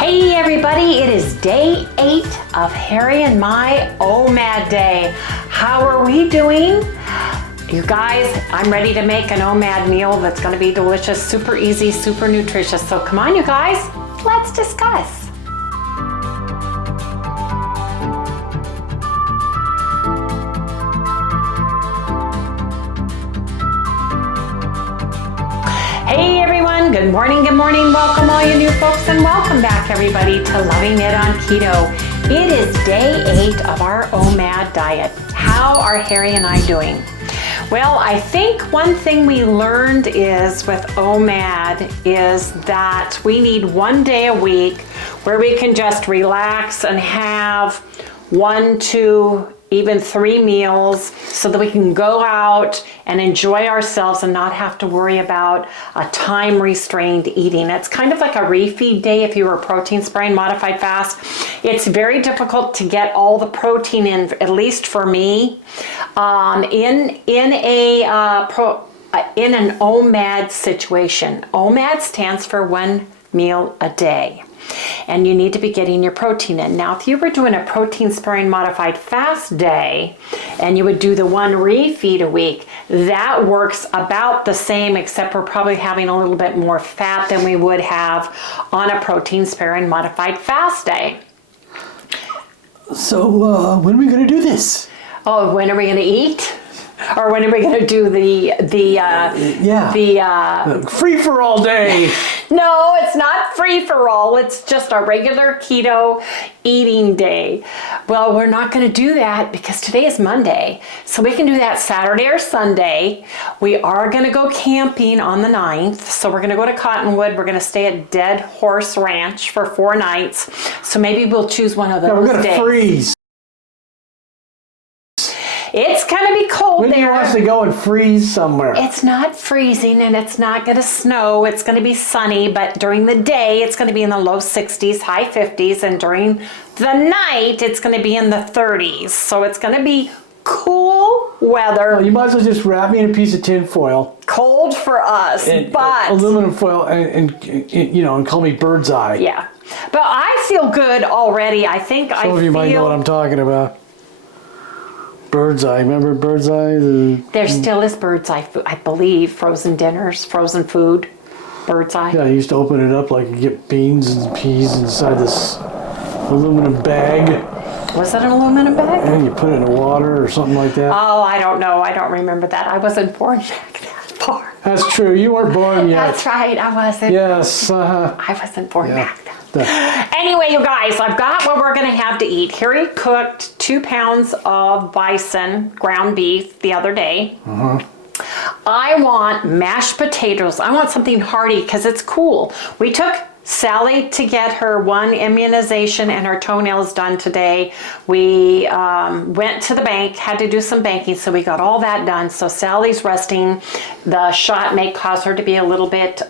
Hey everybody, it is day 8 of Harry and my OMAD day. How are we doing? You guys, I'm ready to make an OMAD meal that's going to be delicious, super easy, super nutritious. So come on you guys, let's discuss. Hey everyone, good morning, welcome all you new folks, and welcome back everybody to Loving It on Keto. It is day 8 of our OMAD diet. How are Harry and I doing? Well, I think one thing we learned is with OMAD is that we need one day a week where we can just relax and have 1, 2, even 3 meals so that we can go out and enjoy ourselves and not have to worry about a time restrained eating. It's kind of like a refeed day if you were protein sparing modified fast. It's very difficult to get all the protein in, at least for me, in an OMAD situation. OMAD stands for 1 meal a day. And you need to be getting your protein in. Now, if you were doing a protein sparing modified fast day and you would do the 1 refeed a week, that works about the same, except we're probably having a little bit more fat than we would have on a protein sparing modified fast day. So when are we going to do this? Oh, when are we going to eat? Or when are we going to do the free for all day? No, it's not free for all. It's just a regular keto eating day. Well, we're not going to do that because today is Monday. So we can do that Saturday or Sunday. We are going to go camping on the 9th. So we're going to go to Cottonwood. We're going to stay at Dead Horse Ranch for 4 nights. So maybe we'll choose one of those days. We're going to freeze. It's going to be cold when there. When do you want us to go and freeze somewhere? It's not freezing and it's not going to snow. It's going to be sunny, but during the day it's going to be in the low 60s, high 50s, and during the night it's going to be in the 30s. So it's going to be cool weather. Well, you might as well just wrap me in a piece of tin foil. Cold for us, but aluminum foil, and you know, and call me Bird's Eye. Yeah, but I feel good already. I think Some of you might know what I'm talking about. Bird's Eye, remember Bird's Eye? There still is Bird's Eye food, I believe. Frozen dinners, frozen food, Bird's Eye. Yeah, I used to open it up like you get beans and peas inside this aluminum bag. Was it an aluminum bag? And you put it in the water or something like that. Oh, I don't know. I don't remember that. I wasn't born back that far. That's true. You weren't born yet. That's right. I wasn't. Yes. I wasn't born back then. Anyway, you guys, I've got what we're going to have to eat. Harry cooked 2 pounds of bison ground beef the other day. I want mashed potatoes. I want something hearty because it's cool. We took Sally to get her 1 immunization and her toenails done today. We went to the bank, had to do some banking, so we got all that done. So Sally's resting. The shot may cause her to be a little bit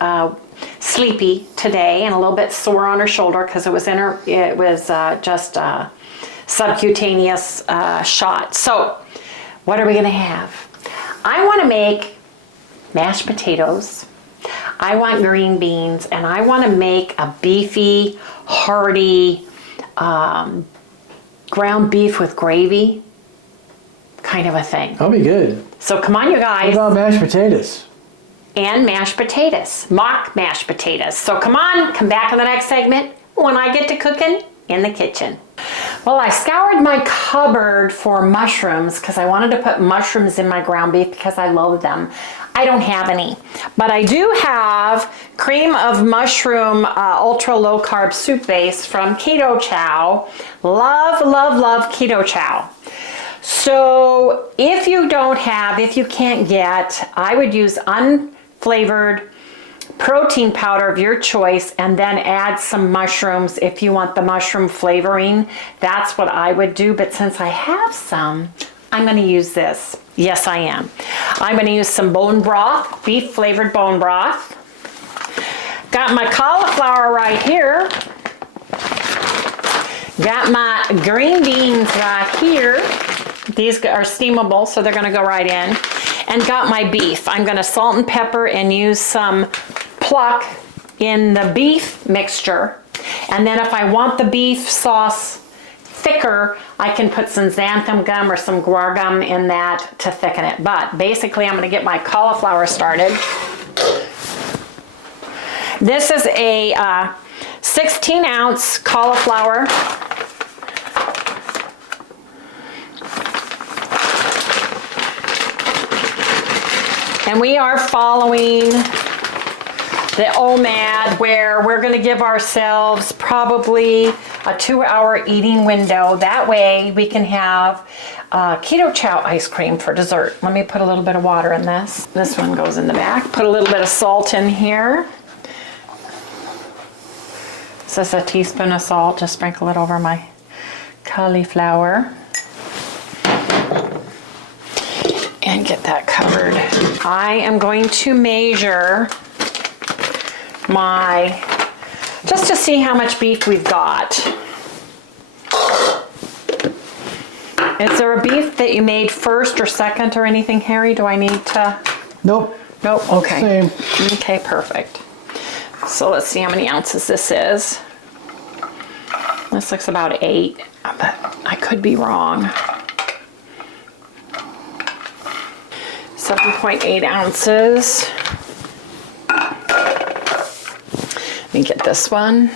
sleepy today and a little bit sore on her shoulder because it was just a subcutaneous shot. So what are we going to have? I want to make mashed potatoes. I want green beans, and I want to make a beefy, hearty ground beef with gravy kind of a thing. That'll be good. So come on, you guys. What about mashed potatoes? And mashed potatoes, mock mashed potatoes. So come on, come back in the next segment when I get to cooking in the kitchen. Well, I scoured my cupboard for mushrooms because I wanted to put mushrooms in my ground beef because I love them. I don't have any, but I do have cream of mushroom ultra low carb soup base from Keto CHOW. Love, love, love Keto CHOW. So if you can't get, I would use unflavored protein powder of your choice and then add some mushrooms if you want the mushroom flavoring. That's what I would do, but since I have some, I'm going to use this. Yes, I am. I'm going to use some bone broth, beef flavored bone broth. Got my cauliflower right here. Got my green beans right here. These are steamable, so they're going to go right in. And got my beef. I'm going to salt and pepper and use some PLUCK in the beef mixture. And then if I want the beef sauce thicker, I can put some xanthan gum or some guar gum in that to thicken it. But basically, I'm going to get my cauliflower started. This is a 16-ounce cauliflower. And we are following the Omad, where we're going to give ourselves probably a 2-hour eating window. That way we can have keto chow ice cream for dessert. Let me put a little bit of water in this. This one goes in the back. Put a little bit of salt in here. This is a teaspoon of salt. Just sprinkle it over my cauliflower. And get that covered. I am going to measure just to see how much beef we've got. Is there a beef that you made first or second or anything, Harry? Do I need to? Nope. Nope, okay. Same. Okay, perfect. So let's see how many ounces this is. This looks about 8, but I could be wrong. 7.8 ounces. Let me get this one.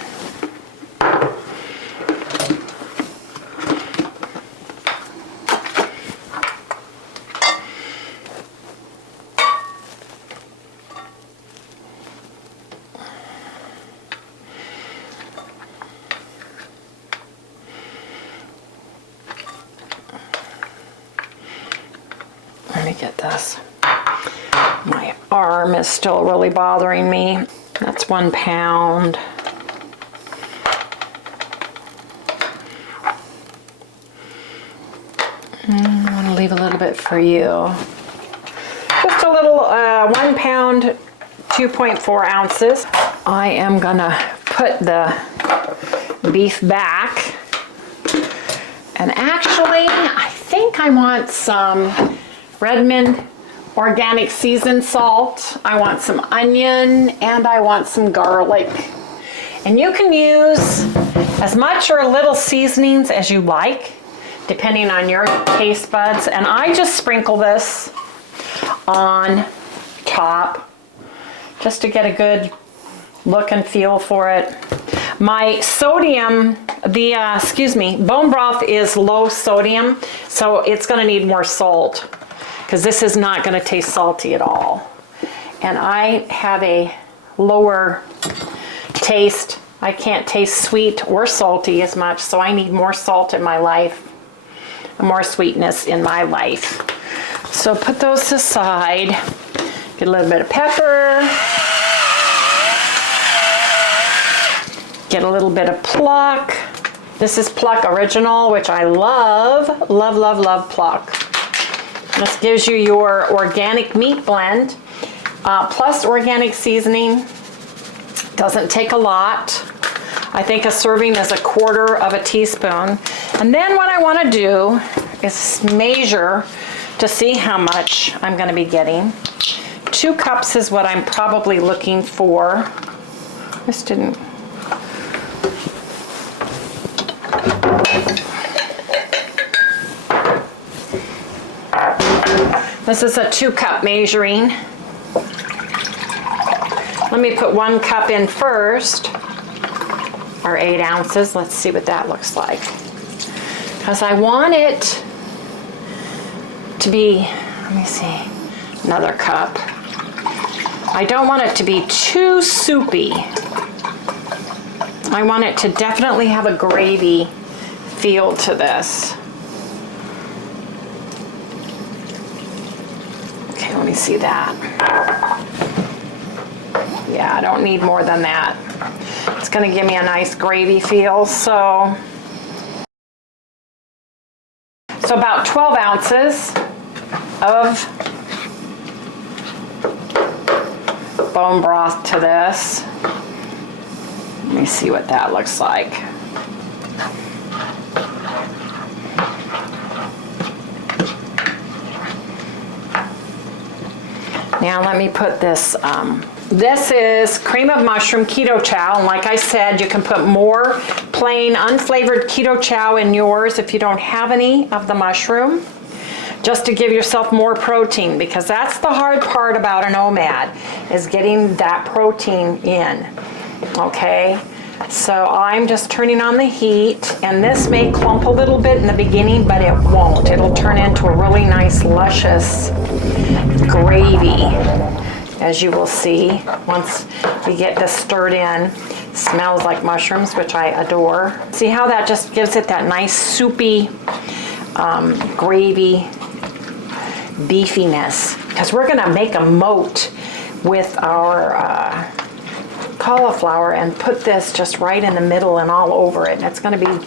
Let me get this. My arm is still really bothering me. That's 1 pound. I want to leave a little bit for you. Just a little 1 pound, 2.4 ounces. I am gonna put the beef back. And actually, I think I want some Redmond organic seasoned salt. I want some onion and I want some garlic. And you can use as much or a little seasonings as you like, depending on your taste buds. And I just sprinkle this on top just to get a good look and feel for it. My sodium, bone broth is low sodium, so it's gonna need more salt, because this is not going to taste salty at all. And I have a lower taste. I can't taste sweet or salty as much, so I need more salt in my life, and more sweetness in my life. So put those aside. Get a little bit of pepper. Get a little bit of PLUCK. This is PLUCK Original, which I love, love, love, love PLUCK. This gives you your organic meat blend, plus organic seasoning. Doesn't take a lot. I think a serving is 1/4 teaspoon. And then what I want to do is measure to see how much I'm going to be getting. 2 cups is what I'm probably looking for. This didn't... This is a 2-cup measuring. Let me put 1 cup in first, or 8 ounces. Let's see what that looks like. Because I want it to be, let me see, another cup. I don't want it to be too soupy. I want it to definitely have a gravy feel to this. Let me see that. Yeah, I don't need more than that. It's going to give me a nice gravy feel. So about 12 ounces of bone broth to this. Let me see what that looks like. Now let me put this This is cream of mushroom keto chow, and like I said, you can put more plain unflavored keto chow in yours if you don't have any of the mushroom, just to give yourself more protein, because that's the hard part about an OMAD, is getting that protein in. Okay, so I'm just turning on the heat, and this may clump a little bit in the beginning, but it won't. It'll turn into a really nice luscious gravy, as you will see once we get this stirred in. Smells like mushrooms, which I adore. See how that just gives it that nice soupy gravy beefiness, because we're gonna make a moat with our cauliflower and put this just right in the middle and all over it, and it's gonna be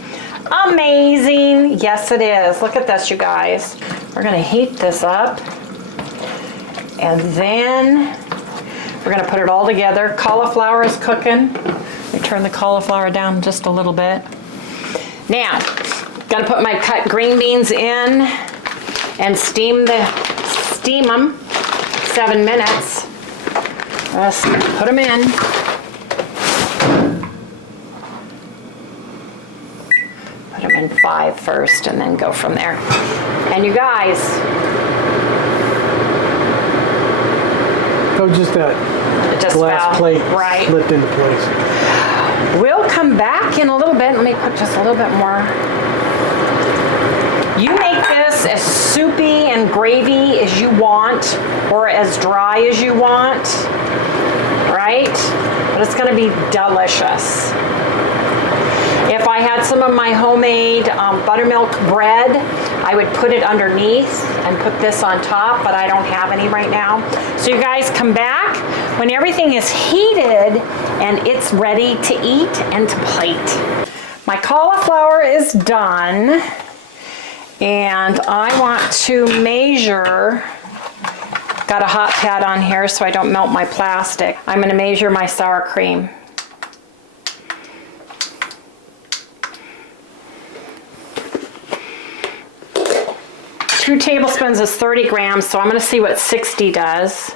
amazing. Yes, it is. Look at this, you guys. We're gonna heat this up, and then we're gonna put it all together. Cauliflower is cooking. Let me turn the cauliflower down just a little bit. Now, gotta put my cut green beans in and steam them 7 minutes. Just put them in. Put them in 5 first and then go from there. And you guys, oh, just that glass plate slipped into place. We'll come back in a little bit. Let me put just a little bit more. You make this as soupy and gravy as you want, or as dry as you want, right? But it's gonna be delicious. If I had some of my homemade buttermilk bread, I would put it underneath and put this on top, but I don't have any right now. So you guys come back when everything is heated and it's ready to eat and to plate. My cauliflower is done, and I want to measure. Got a hot pad on here so I don't melt my plastic. I'm gonna measure my sour cream. Two tablespoons is 30 grams, so I'm gonna see what 60 does.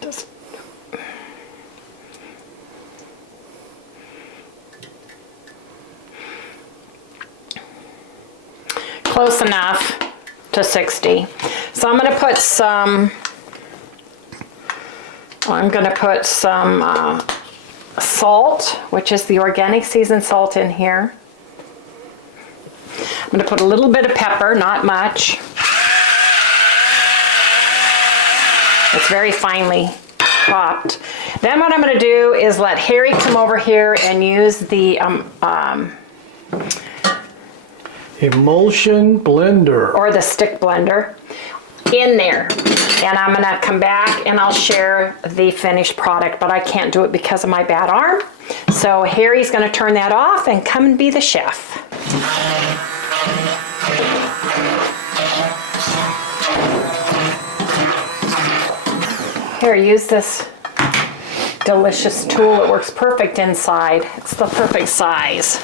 Just close enough to 60. So I'm gonna put some salt, which is the organic seasoned salt, in here. I'm gonna put a little bit of pepper, not much. It's very finely chopped. Then what I'm gonna do is let Harry come over here and use the emulsion blender, or the stick blender, in there. And I'm gonna come back and I'll share the finished product, but I can't do it because of my bad arm. So Harry's gonna turn that off and come and be the chef. Here, use this delicious tool. It works perfect inside. It's the perfect size.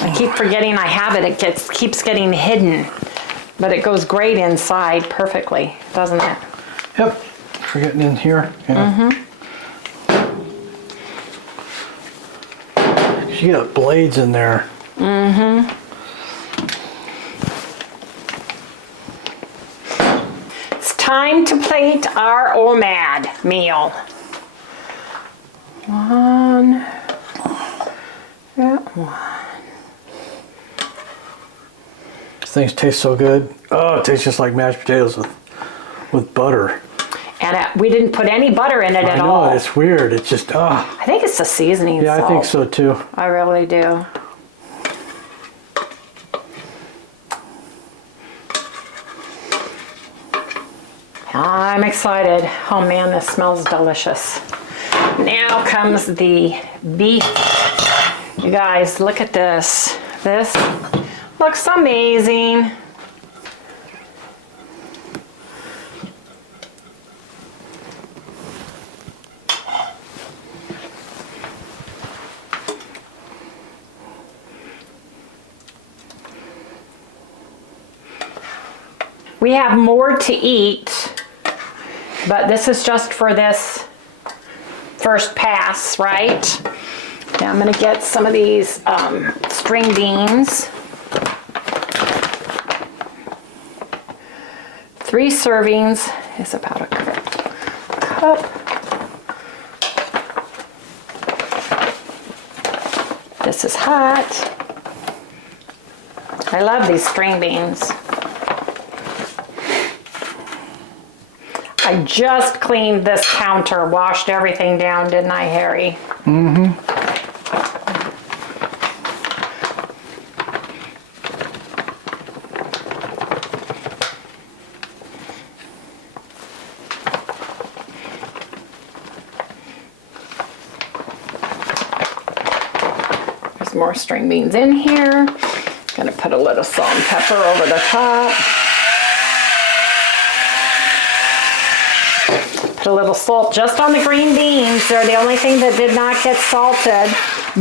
I keep forgetting I have it. It keeps getting hidden. But it goes great inside perfectly, doesn't it? Yep, for getting in here. Yeah. You got blades in there. It's time to plate our OMAD meal. One. Things taste so good. Oh, it tastes just like mashed potatoes with butter. And we didn't put any butter in it at all. I know, it's weird. It's just, I think it's the seasoning salt. I think so too. I really do. I'm excited. Oh man, this smells delicious. Now comes the beef. You guys, look at this. This looks amazing. We have more to eat, but this is just for this first pass, right? Now I'm gonna get some of these string beans. 3 servings is about a cup. This is hot. I love these string beans. I just cleaned this counter, washed everything down, didn't I, Harry? Mm-hmm. There's more string beans in here. Gonna put a little salt and pepper over the top. Put a little salt just on the green beans. They're the only thing that did not get salted.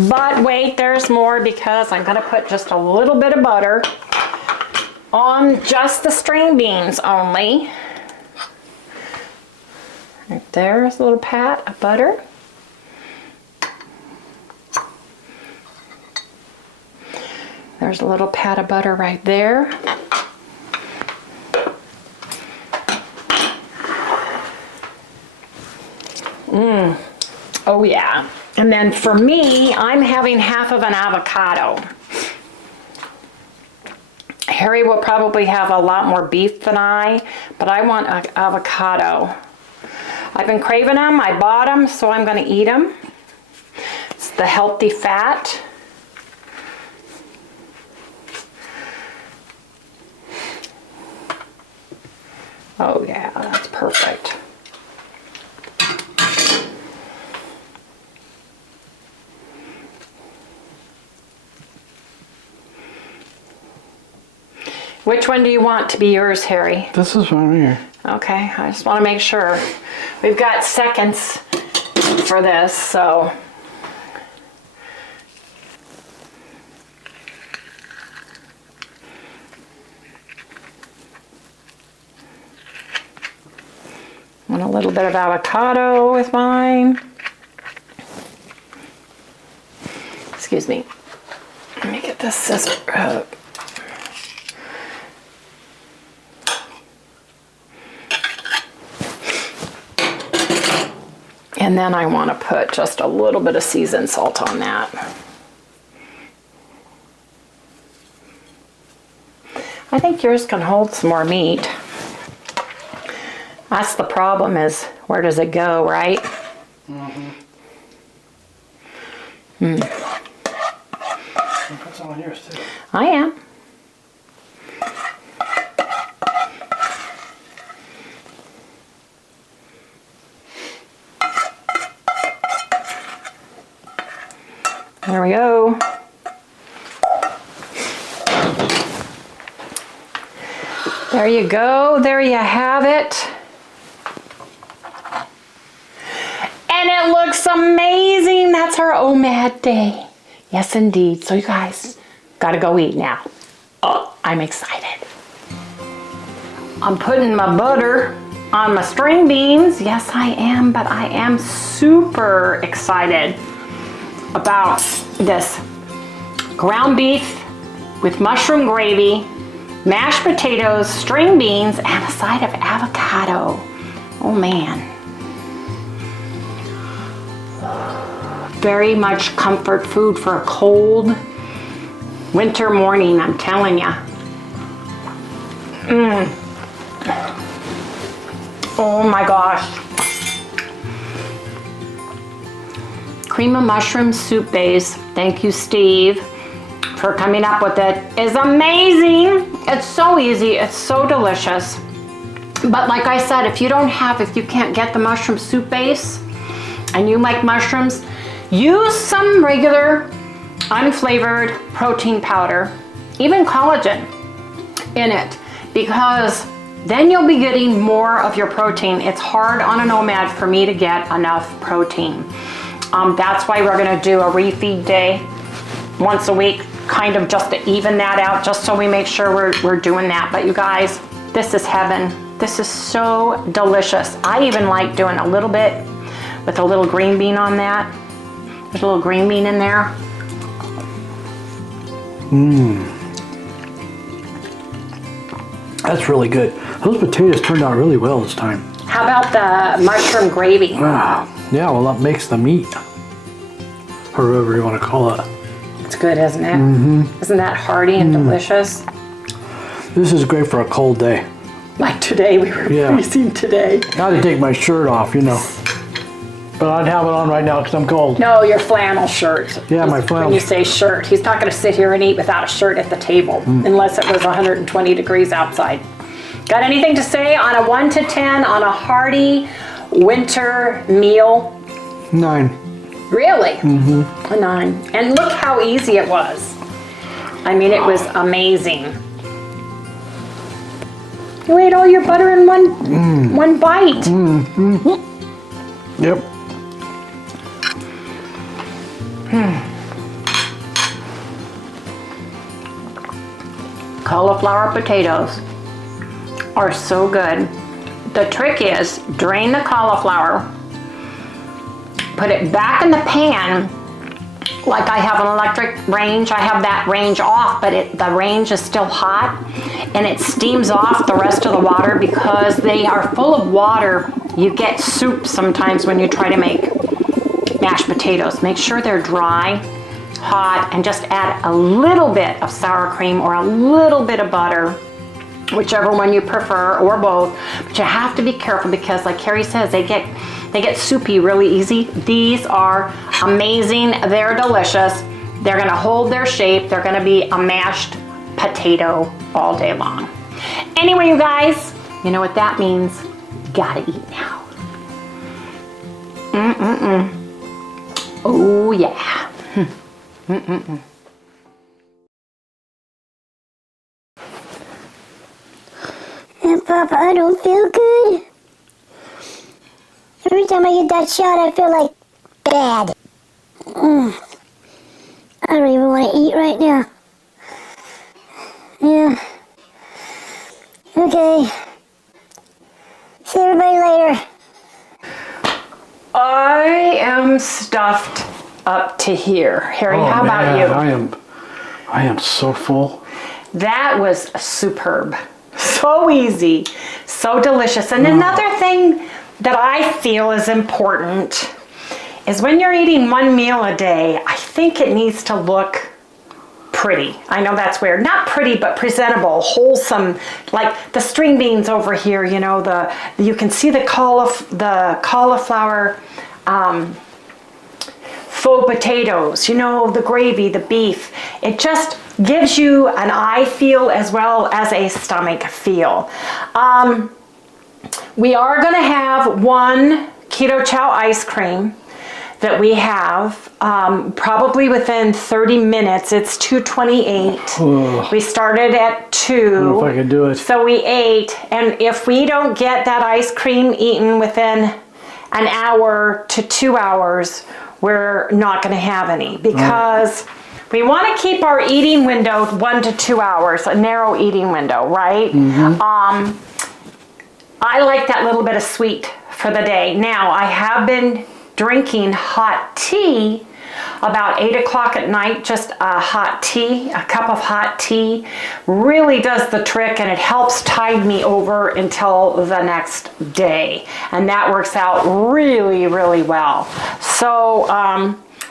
But wait, there's more because I'm gonna put just a little bit of butter on just the string beans only. Right there's a little pat of butter. There's a little pat of butter right there. Oh yeah. And then for me, I'm having half of an avocado. Harry will probably have a lot more beef than I, but I want an avocado. I've been craving them, I bought them, so I'm gonna eat them. It's the healthy fat. Oh yeah, that's perfect. Which one do you want to be yours, Harry? This is one here. Okay, I just want to make sure. We've got seconds for this, so. Want a little bit of avocado with mine. Excuse me. Let me get this scissor up. And then I want to put just a little bit of seasoned salt on that. I think yours can hold some more meat. That's the problem, is where does it go, right? Mm-hmm. I'll put some on yours too. I am. There we go. There you go. There you have it. And it looks amazing. That's our OMAD day. Yes, indeed. So you guys gotta go eat now. Oh, I'm excited. I'm putting my butter on my string beans. Yes, I am, but I am super excited about this ground beef with mushroom gravy, mashed potatoes, string beans, and a side of avocado. Oh man. Very much comfort food for a cold winter morning, I'm telling ya. Oh my gosh. Cream of mushroom soup base. Thank you, Steve, for coming up with it. It's amazing. It's so easy. It's so delicious. But like I said, if you can't get the mushroom soup base and you like mushrooms, use some regular unflavored protein powder, even collagen in it, because then you'll be getting more of your protein. It's hard on an OMAD for me to get enough protein. That's why we're gonna do a refeed day once a week, kind of just to even that out, just so we make sure we're doing that. But you guys, This is heaven. This is so delicious. I even like doing a little bit with a little green bean on that. There's a little green bean in there. That's really good. Those potatoes turned out really well this time. How about the mushroom gravy? Yeah, well, that makes the meat, or whatever you want to call it. It's good, isn't it? Isn't that hearty and delicious? This is great for a cold day. Like today, we were freezing today. I had to take my shirt off, you know. But I'd have it on right now because I'm cold. No, your flannel shirt. Yeah, my flannel. When you say shirt, he's not going to sit here and eat without a shirt at the table, unless it was 120 degrees outside. Got anything to say on a 1 to 10 on a hearty winter meal? 9. Really? A 9. And look how easy it was. I mean, it was amazing. You ate all your butter in one bite. Yep. Cauliflower potatoes are so good. The trick is drain the cauliflower, put it back in the pan. Like I have an electric range, I have that range off, but the range is still hot and it steams off the rest of the water because they are full of water. You get soup sometimes when you try to make mashed potatoes. Make sure they're dry, hot, and just add a little bit of sour cream or a little bit of butter, whichever one you prefer, or both. But you have to be careful because, like Carrie says, they get soupy really easy. These are amazing. They're delicious. They're gonna hold their shape. They're gonna be a mashed potato all day long. Anyway, you guys, you know what that means. Gotta eat now. Oh yeah. Papa, I don't feel good. Every time I get that shot, I feel like bad. I don't even want to eat right now. Yeah. Okay. See everybody later. I am stuffed up to here. Harry, how about you? I am so full. That was superb. So easy, so delicious. And another thing that I feel is important is when you're eating one meal a day, I think it needs to look pretty. I know that's weird. Not pretty, but presentable, wholesome, like the string beans over here, you know, you can see the cauliflower faux potatoes, you know, the gravy, the beef. It just gives you an eye feel as well as a stomach feel. We are going to have one Keto Chow ice cream that we have probably within 30 minutes. It's 2:28. We started at 2. I don't know if I can do it. So we ate, and if we don't get that ice cream eaten within an hour to 2 hours, we're not going to have any, because we want to keep our eating window 1 to 2 hours, a narrow eating window, right? I like that little bit of sweet for the day. Now, I have been drinking hot tea about 8 o'clock at night. Just a hot tea, a cup of hot tea really does the trick, and it helps tide me over until the next day. And that works out really, really well. So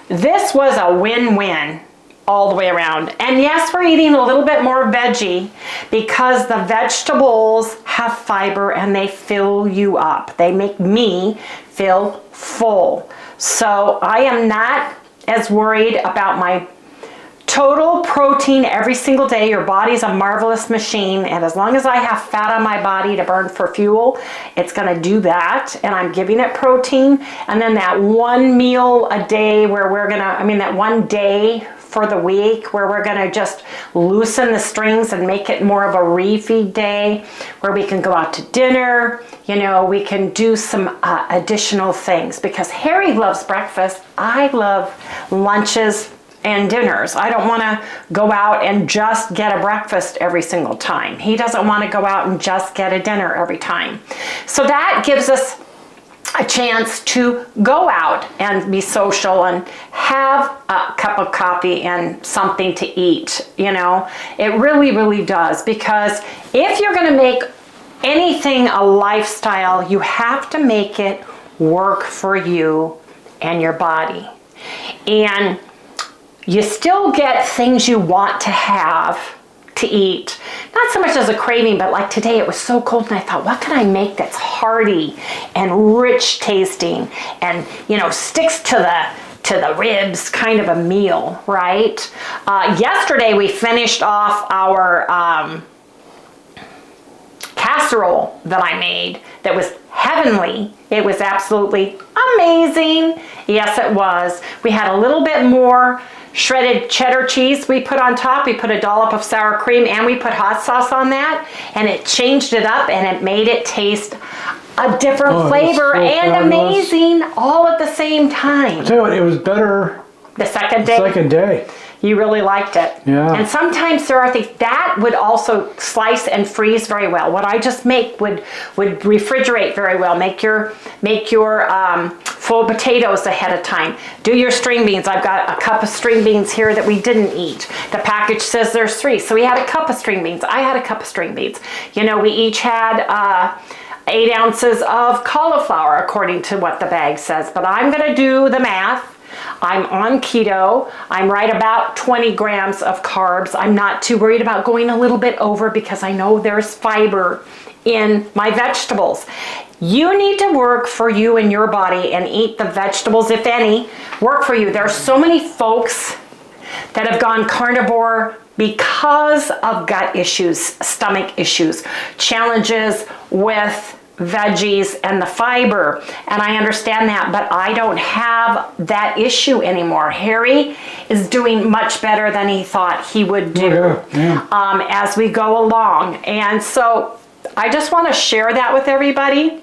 this was a win-win all the way around. And yes, we're eating a little bit more veggie because the vegetables have fiber and they fill you up. They make me feel full. So I am not as worried about my total protein every single day. Your body's a marvelous machine, and as long as I have fat on my body to burn for fuel, it's gonna do that, and I'm giving it protein. And then that one meal a day where that one day for the week where we're gonna just loosen the strings and make it more of a refeed day where we can go out to dinner, you know, we can do some additional things, because Harry loves breakfast, I love lunches, and dinners. I don't want to go out and just get a breakfast every single time. He doesn't want to go out and just get a dinner every time. So that gives us a chance to go out and be social and have a cup of coffee and something to eat. You know, it really, really does, because if you're going to make anything a lifestyle, you have to make it work for you and your body. And you still get things you want to have to eat. Not so much as a craving, but like today it was so cold and I thought, what can I make that's hearty and rich tasting and, you know, sticks to the ribs kind of a meal, right? Yesterday we finished off our casserole that I made that was heavenly. It was absolutely amazing. Yes, it was. We had a little bit more shredded cheddar cheese we put on top. We put a dollop of sour cream and we put hot sauce on that, and it changed it up and it made it taste a different flavor and amazing all at the same time. I tell you what, it was better the second day. Second day. You really liked it. Yeah. And sometimes there are things that would also slice and freeze very well. What I just make would refrigerate very well. Make your full potatoes ahead of time. Do your string beans. I've got a cup of string beans here that we didn't eat. The package says there's 3, so we had a cup of string beans. I had a cup of string beans. You know, we each had 8 ounces of cauliflower according to what the bag says. But I'm going to do the math. I'm on keto. I'm right about 20 grams of carbs. I'm not too worried about going a little bit over because I know there's fiber in my vegetables. You need to work for you and your body and eat the vegetables, if any, work for you. There are so many folks that have gone carnivore because of gut issues, stomach issues, challenges with veggies and the fiber, and I understand that, but I don't have that issue anymore. Harry is doing much better than he thought he would do as we go along, and so I just want to share that with everybody.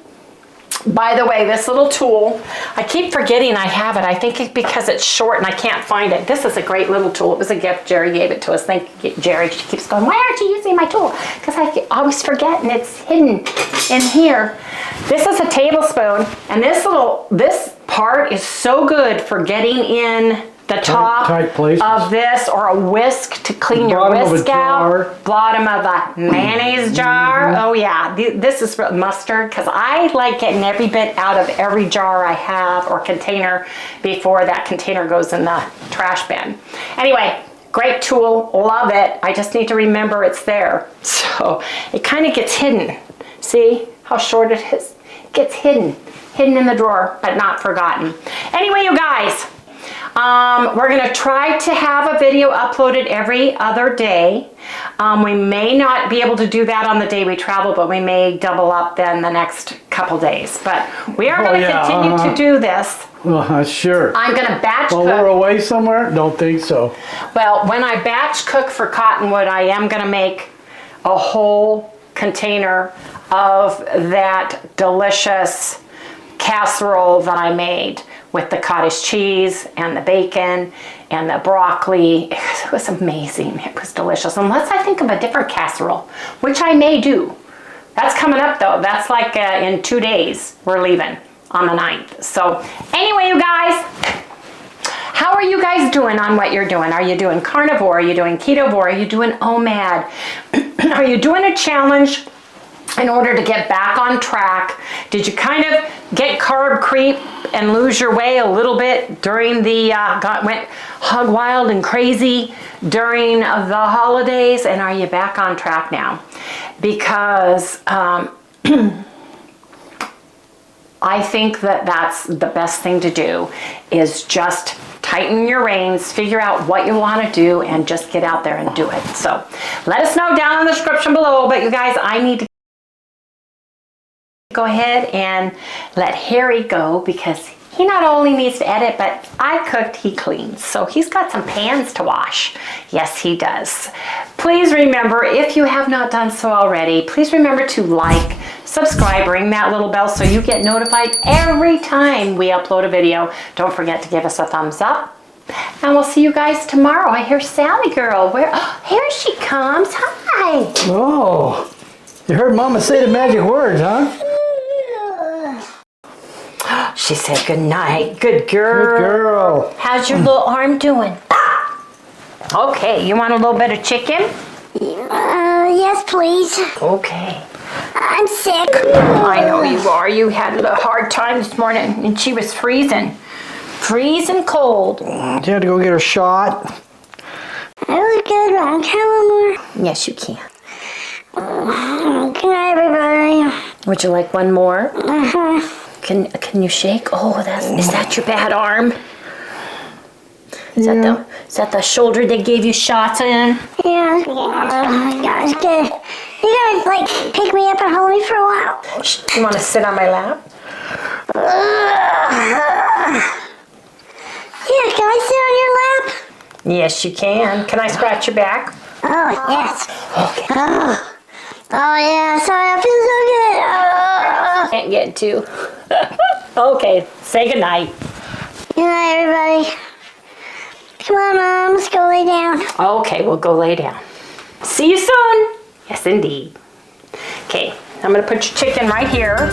By the way, this little tool, I keep forgetting I have it. I think it's because it's short and I can't find it. This is a great little tool. It was a gift. Jerry gave it to us. Thank you, Jerry. She keeps going, why aren't you using my tool? Because I always forget and it's hidden in here. This is a tablespoon, and this part is so good for getting in the top tight of this, or a whisk to clean your whisk out. Bottom of a mayonnaise jar. Oh yeah, this is mustard, because I like getting every bit out of every jar I have or container before that container goes in the trash bin. Anyway, great tool, love it. I just need to remember it's there. So it kind of gets hidden. See how short it is? It gets hidden in the drawer, but not forgotten. Anyway, you guys, we're going to try to have a video uploaded every other day. We may not be able to do that on the day we travel, but we may double up then the next couple days. But we are going to continue to do this. Sure. I'm going to batch cook. We're away somewhere? Don't think so. Well, when I batch cook for Cottonwood, I am going to make a whole container of that delicious casserole that I made with the cottage cheese and the bacon and the broccoli. It was amazing. It was delicious. Unless I think of a different casserole, which I may do. That's coming up though. That's like in 2 days. We're leaving on the 9th. So anyway, you guys, how are you guys doing on what you're doing? Are you doing carnivore? Are you doing ketovore? Are you doing OMAD? Are you doing a challenge in order to get back on track? Did you kind of get carb creep and lose your way a little bit during the, went hog wild and crazy during the holidays? And are you back on track now? Because I think that that's the best thing to do, is just tighten your reins, figure out what you want to do, and just get out there and do it. So let us know down in the description below. But you guys, I need to go ahead and let Harry go, because he not only needs to edit, but I cooked, he cleans. So he's got some pans to wash. Yes, he does. Please remember, if you have not done so already, please remember to like, subscribe, ring that little bell so you get notified every time we upload a video. Don't forget to give us a thumbs up And we'll see you guys tomorrow. I hear Sally Girl. Where? Oh, here she comes. Hi. Oh, you heard Mama say the magic words, huh? She said good night. Good girl. Good girl. How's your little arm doing? Okay, you want a little bit of chicken? Yes, please. Okay. I'm sick. I know you are. You had a hard time this morning and she was freezing. Freezing cold. You had to go get her shot. That was good, Ron. Can I have one more? Yes, you can. Good night, everybody. Would you like one more? Can you shake? Oh, is that your bad arm? Is that the shoulder they gave you shots in? Yeah, it's good. You gotta, like, pick me up and hold me for a while. You want to sit on my lap? Yeah, can I sit on your lap? Yes, you can. Can I scratch your back? Oh, yes. Okay. Oh, yeah, sorry, I feel so good. Can't get to. Okay, say goodnight. Good night, everybody. Come on, Mom, let's go lay down. Okay, we'll go lay down. See you soon. Yes, indeed. Okay, I'm going to put your chicken right here.